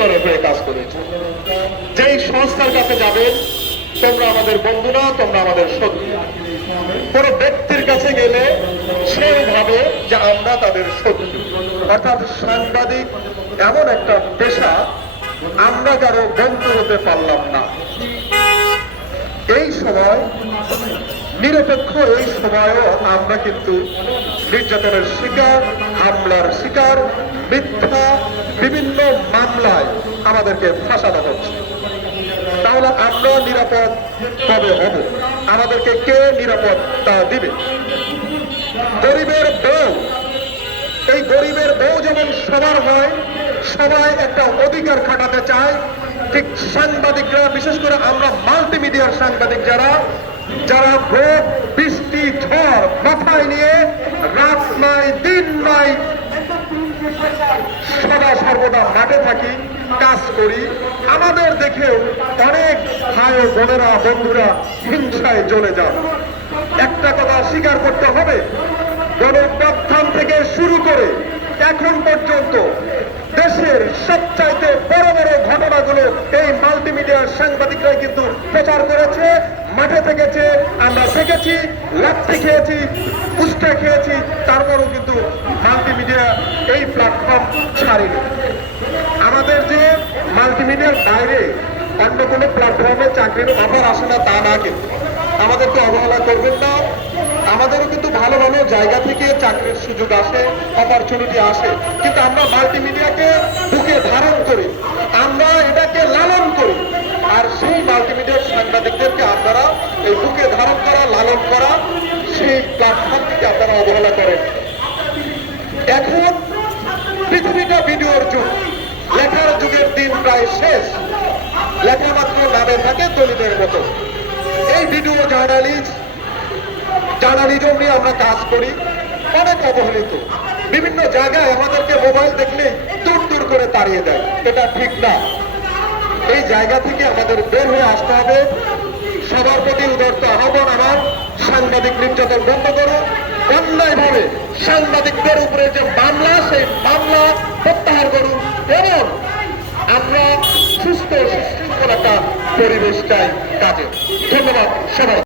দলের হয়ে কাজ করেছে। যেই সংস্থার কাছে যাবেন তোমরা আমাদের বন্ধু না, তোমরা আমাদের শত্রু। কোন ব্যক্তির কাছে গেলে সেই ভাবে যে আমরা তাদের শত্রু। অর্থাৎ সাংবাদিক এমন একটা পেশা, আমরা কারও বন্ধু হতে পারলাম না। এই সময়, নিরপেক্ষ এই সময়ও আমরা কিন্তু নির্যাতনের শিকার, হামলার শিকার, মিথ্যা, বিভিন্ন আমাদেরকে ফাঁসানো হচ্ছে। তাহলে আমরা নিরাপদ কবে হব? আমাদেরকে কে নিরাপত্তা দিবে? গরিবের বউ। এই গরিবের বউ যেমন সবার হয়, সবাই একটা অধিকার খাটাতে চায়। ঠিক সাংবাদিকরা, বিশেষ করে আমরা মাল্টিমিডিয়ার সাংবাদিক যারা যারা ভোগ বৃষ্টি, ঝড় মাথায় নিয়ে, রাত নাই দিন নাই সদা সর্বদা মাঠে থাকি, কাজ করি। আমাদের দেখেও অনেক ভাই ও বোনেরা, বন্ধুরা হিংসায় জ্বলে যান। একটা কথা স্বীকার করতে হবে গণপ্রত্থান থেকে শুরু করে এখন পর্যন্ত দেশের সবচাইতে বড় বড় ঘটনাগুলো এই মাল্টিমিডিয়ার সাংবাদিকরাই কিন্তু প্রচার করেছে, মাঠে থেকেছে। আমরা দেখেছি লাঠি খেয়েছি উস্কা খেয়েছি, তারপরও কিন্তু মাল্টিমিডিয়া এই প্ল্যাটফর্ম ছাড়েনি। আমাদের যে মাল্টিমিডিয়ার বাইরে অন্য কোনো প্ল্যাটফর্মে চাকরির অফার আসে না, তা না কিন্তু। আমাদেরকে অবহেলা করবেন না। আমাদেরও কিন্তু ভালো ভালো জায়গা থেকে চাকরির সুযোগ আসে অপরচুনিটি আসে। কিন্তু আমরা মাল্টিমিডিয়াকে বুকে ধারণ করি, আমরা এটাকে লালন করি। আর সেই মাল্টিমিডিয়ার সাংবাদিকদেরকে আপনারা এই বুকে লালন করা, সেই প্ল্যাটফর্মটিকে আপনারা অবহেলা করেন। এখন পৃথিবীটা ভিডিওর যুগ লেখার যুগের দিন প্রায় শেষ। লেখা মাত্র নামে থাকে দলিলের মতো। এই ভিডিও জার্নালিস্ট জার্নালিজম নিয়ে আমরা কাজ করি, অনেক অবহেলিত। বিভিন্ন জায়গায় আমাদেরকে মোবাইল দেখলে দূর দূর করে তাড়িয়ে দেয়। এটা ঠিক না। এই জায়গা থেকে আমাদের বের হয়ে আসতে হবে। সবার প্রতি উদার্ত আহ্বান আমার। সাংবাদিক নির্যাতন বন্ধ করুন অন্যায়ভাবে সাংবাদিকদের উপরে যে মামলা, সেই মামলা প্রত্যাহার করুন এবং আমরা সুস্থ, সুশৃঙ্খল একটা পরিবেশ চাই কাজে। ধন্যবাদ সবাই